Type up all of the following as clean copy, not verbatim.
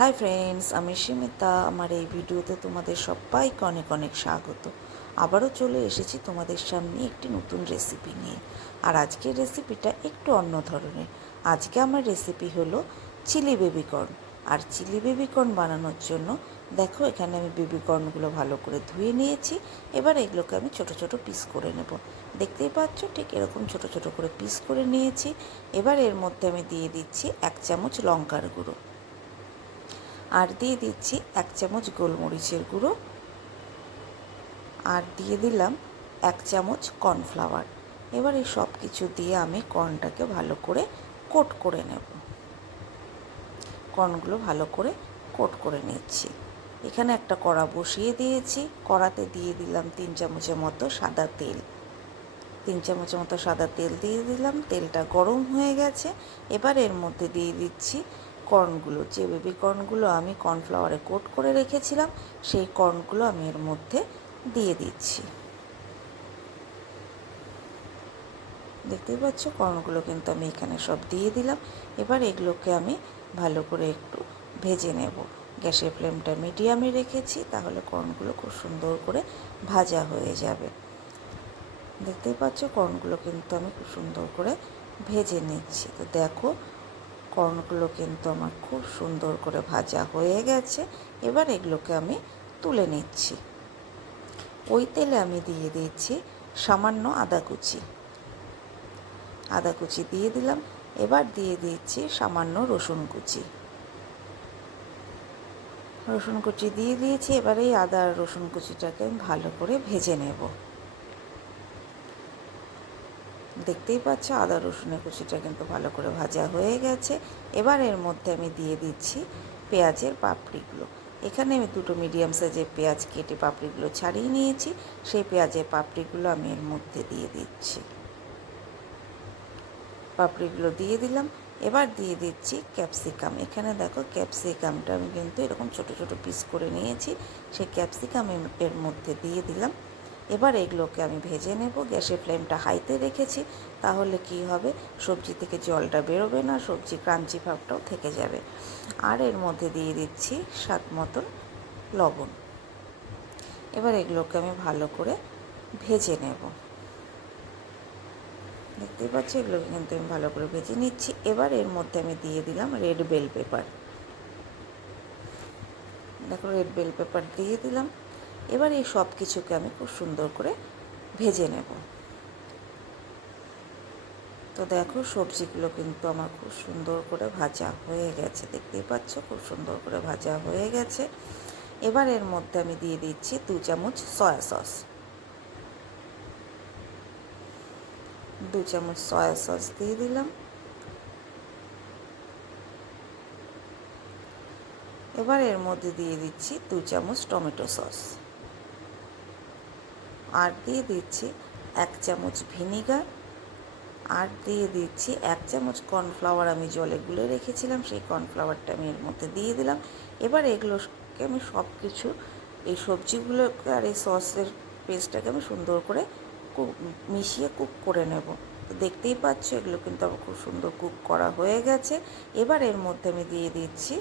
Hi friends, আমি সীমিতা। আমার এই ভিডিওতে তোমাদের সবাইকে অনেক অনেক স্বাগত। আবারও চলে এসেছি তোমাদের সামনে একটি নতুন রেসিপি নিয়ে। আর আজকের রেসিপিটা একটু অন্য ধরনের। আজকে আমার রেসিপি হলো চিলি বেবিকর্ন। আর চিলি বেবিকর্ন বানানোর জন্য দেখো, এখানে আমি বেবিকর্নগুলো ভালো করে ধুয়ে নিয়েছি। এবার এগুলোকে আমি ছোট ছোট পিস করে নেব। দেখতেই পাচ্ছ, ঠিক এরকম ছোট ছোট করে পিস করে নিয়েছি। এবার এর মধ্যে আমি দিয়ে দিচ্ছি 1 চামচ লঙ্কার গুঁড়ো, আর দিয়ে দিচ্ছি 1 চামচ গোলমরিচের গুঁড়ো, আর দিয়ে দিলাম 1 চামচ কর্নফ্লাওয়ার। এবার এই সব কিছু দিয়ে আমি কর্নটাকে ভালো করে কোট করে নেব। কর্নগুলো ভালো করে কোট করে নিচ্ছি। এখানে একটা কড়া বসিয়ে দিয়েছি। কড়াতে দিয়ে দিলাম 3 চামচের মতো সাদা তেল। 3 চামচের মতো সাদা তেল দিয়ে দিলাম। তেলটা গরম হয়ে গেছে। এবার এর মধ্যে দিয়ে দিচ্ছি কর্নগুলো। যে বেবি কর্নগুলো আমি কর্নফ্লাওয়ারে কোট করে রেখেছিলাম, সেই কর্নগুলো আমি এর মধ্যে দিয়ে দিচ্ছি। দেখতেই পাচ্ছ, কর্নগুলো কিন্তু আমি এখানে সব দিয়ে দিলাম। এবার এগুলোকে আমি ভালো করে একটু ভেজে নেব। গ্যাসের ফ্লেমটা মিডিয়ামে রেখেছি, তাহলে কর্নগুলো খুব সুন্দর করে ভাজা হয়ে যাবে। দেখতেই পাচ্ছ, কর্নগুলো কিন্তু আমি খুব সুন্দর করে ভেজে নিচ্ছি। তো দেখো, কর্নগুলো কিন্তু আমার খুব সুন্দর করে ভাজা হয়ে গেছে। এবার এগুলোকে আমি তুলে নিচ্ছি। ওই তেলে আমি দিয়ে দিচ্ছি সামান্য আদা কুচি। আদা কুচি দিয়ে দিলাম। এবার দিয়ে দিচ্ছি সামান্য রসুন কুচি। রসুন কুচি দিয়ে দিয়েছি। এবার এই আদা আর রসুন কুচিটাকে আমি ভালো করে ভেজে নেব। দেখতেই পাচ্ছ, আদা রসুনের কুচিটা কিন্তু ভালো করে ভাজা হয়ে গেছে। এবার এর মধ্যে আমি দিয়ে দিচ্ছি পেঁয়াজের পাপড়িগুলো। এখানে আমি 2টো মিডিয়াম সাইজের পেঁয়াজ কেটে পাপড়িগুলো ছাড়িয়ে নিয়েছি। সেই পেঁয়াজের পাপড়িগুলো আমি এর মধ্যে দিয়ে দিচ্ছি। পাপড়িগুলো দিয়ে দিলাম। এবার দিয়ে দিচ্ছি ক্যাপসিকাম। এখানে দেখো, ক্যাপসিকামটা আমি কিন্তু এরকম ছোট ছোট পিস করে নিয়েছি। সেই ক্যাপসিকাম এর মধ্যে দিয়ে দিলাম। এবার এগুলোকে আমি ভেজে নেব। গ্যাসের ফ্লেমটা হাইতে রেখেছি, তাহলে কি হবে, সবজি থেকে জলটা বেরোবে না, সবজি ক্রাঞ্চি ভাবটাও থেকে যাবে। আর এর মধ্যে দিয়ে দিচ্ছি স্বাদ মতন লবণ। এবার এগুলোকে আমি ভালো করে ভেজে নেব। দেখতেই পাচ্ছি, এগুলোকে কিন্তু আমি ভালো করে ভেজে নিচ্ছি। এবার এর মধ্যে আমি দিয়ে দিলাম রেড বেল পেপার। দেখো, রেড বেল পেপার দিয়ে দিলাম। এবার এই সব কিছুকে আমি খুব সুন্দর করে ভেজে নেব। তো দেখো, সবজিগুলো কিন্তু আমার খুব সুন্দর করে ভাজা হয়ে গেছে। দেখতেই পাচ্ছ, খুব সুন্দর করে ভাজা হয়ে গেছে। এবার এর মধ্যে আমি দিয়ে দিচ্ছি 2 চামচ সয়া সস। 2 চামচ সয়া সস দিয়ে দিলাম। এবার এর মধ্যে দিয়ে দিচ্ছি 2 চামচ টমেটো সস, আর দিয়ে দিচ্ছি 1 চামচ ভিনিগার, আর দিয়ে দিচ্ছি 1 চামচ কর্নফ্লাওয়ার। আমি জলে গুলে রেখেছিলাম, সেই কর্নফ্লাওয়ারটা আমি এর মধ্যে দিয়ে দিলাম। এবার এগুলোকে আমি সব কিছু, এই সবজিগুলোকে আর এই সসের পেস্টটাকে আমি সুন্দর করে মিশিয়ে কুক করে নেব। তো দেখতেই পাচ্ছ, এগুলো কিন্তু আমার খুব সুন্দর কুক করা হয়ে গেছে। এবার এর মধ্যে আমি দিয়ে দিচ্ছি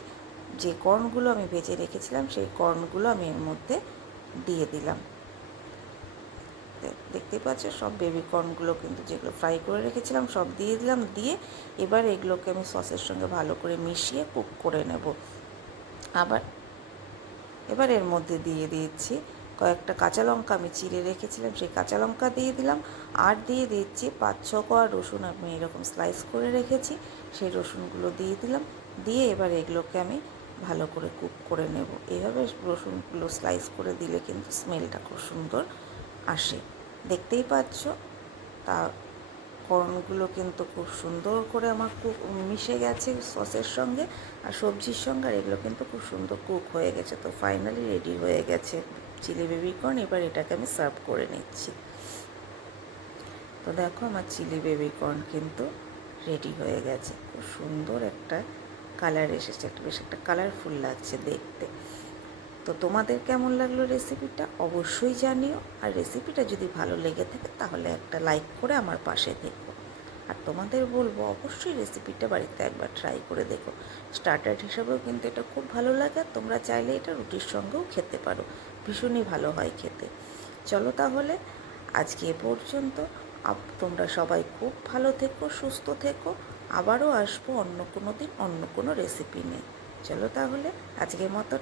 যে কর্নগুলো আমি ভেজে রেখেছিলাম, সেই কর্নগুলো আমি এর মধ্যে দিয়ে দিলাম। দেখতেই পাচ্ছ, সব বেবি কর্নগুলো কিন্তু যেগুলো ফ্রাই করে রেখেছিলাম সব দিয়ে দিলাম। দিয়ে এবার এগুলোকে আমি সসের সঙ্গে ভালো করে মিশিয়ে কুক করে নেব। এবার এর মধ্যে দিয়ে দিচ্ছি কয়েকটা কাঁচা লঙ্কা আমি চিড়ে রেখেছিলাম, সেই কাঁচা লঙ্কা দিয়ে দিলাম। আর দিয়ে দিচ্ছি 5-6 কোয়া রসুন আমি এরকম স্লাইস করে রেখেছি, সেই রসুনগুলো দিয়ে দিলাম। দিয়ে এবার এগুলোকে আমি ভালো করে কুক করে নেব। এইভাবে রসুনগুলো স্লাইস করে দিলে কিন্তু স্মেলটা খুব সুন্দর আসে। দেখতেই পাচ্ছ, তা কর্নগুলো কিন্তু খুব সুন্দর করে আমার কুক মিশে গেছে সসের সঙ্গে আর সবজির সঙ্গে, আর এগুলো কিন্তু খুব সুন্দর কুক হয়ে গেছে। তো ফাইনালি রেডি হয়ে গেছে চিলি বেবি কর্ন। এবার এটাকে আমি সার্ভ করে নিচ্ছি। তো দেখো, আমার চিলি বেবি কর্ন কিন্তু রেডি হয়ে গেছে। খুব সুন্দর একটা কালার এসেছে, বেশ একটা কালারফুল লাগছে দেখতে। তো তোমাদের কেমন লাগলো রেসিপিটা অবশ্যই জানিও। আর রেসিপিটা যদি ভালো লেগে থাকে, তাহলে একটা লাইক করে আমার পাশে থেকো। আর তোমাদের বলবো অবশ্যই রেসিপিটা বাড়িতে একবার ট্রাই করে দেখো। স্টার্টার হিসাবেও কিন্তু এটা খুব ভালো লাগে, আর তোমরা চাইলে এটা রুটির সঙ্গেও খেতে পারো, ভীষণই ভালো হয় খেতে। চলো তাহলে আজকে এ পর্যন্ত। তোমরা সবাই খুব ভালো থেকো, সুস্থ থেকো। আবারও আসবো অন্য কোনো দিন অন্য কোনো রেসিপি নিয়ে। চলো তাহলে আজকের মতো